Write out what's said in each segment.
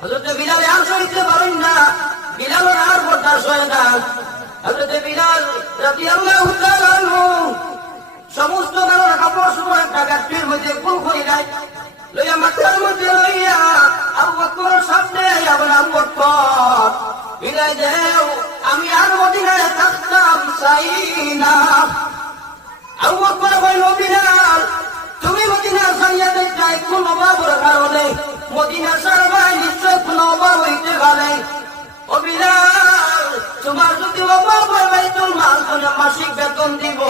হজরত বিলাল আর সইতে পারেন না। বিলাল আর বরদাস্ত হয় সমস্ত কারণে কাপড় সময় একটা গাছটির মধ্যে বিদায় দেও, আমি আর মদিনায় থাকতাম চাই না। আবু বকর কইল বিলাল, তুমি মদিনা সাইয়া দেখতে কোন অভাবের কারণে মদিনা সারবাই তোমার যদি মাসিক বেতন দিব।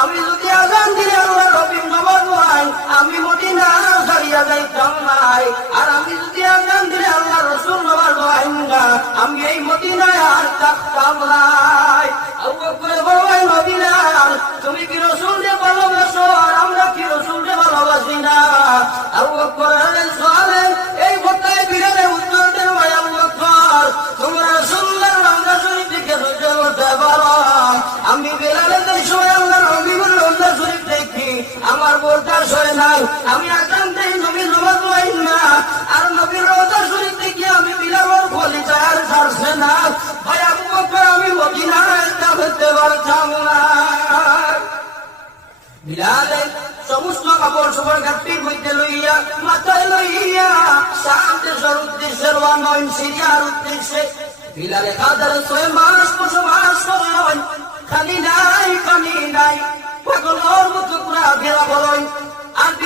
আমি যদি আজান দিলে আমার রবি নামাজ ওয়াই আমি মদিনা ছাড়িয়া যাইতাম নাই আর আমি যদি আজান দিলে আল্লাহ রসুল নামাজ না, আমি এই মদিনায় আর থাকতাম নাই বলবেন তুমি কি বোরদার সয় নাই আমি আজান দেই নবীর নমাজ পাই না। আর নবীর রোজা শরীফ দেখি আমি বিলাবর বলি আর ছাড়ছে না। ভাই, আবু বকর, আমি মদিনায় যেতে পারতাম না। বিলালে সমস্ত কাপড় সবার ঘাটতির মধ্যে লইয়া, মাথায় লইয়া শান্তেশ্বর উদ্দেশ্যের নয় সিরিয়ার উদ্দেশ্যে। বিলালে কাদার ছয় মাস বসবাস করলেন খালি নাই পানি নাই।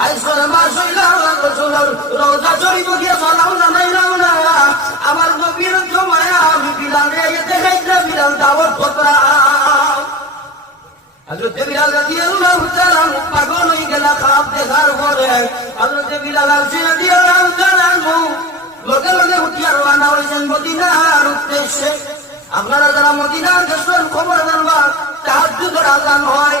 আজ ছয় মাস হইল রসুলের রোজা সালাম না আমার নবীর সময় আমি বিলালে দাওয়াত করতাম। হযরত বিলাল উদ্দেশ্যে। আপনারা যারা মদিনার খবর জানবা, তাহাজ্জুদের আযান হয়।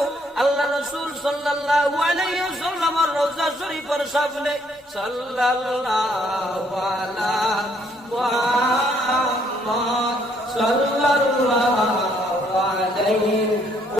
রাসূল সাল্লাল্লাহু আলাইহি ওয়াসাল্লাম রওজা শরীফের সামনে সাল্লাল্লাহু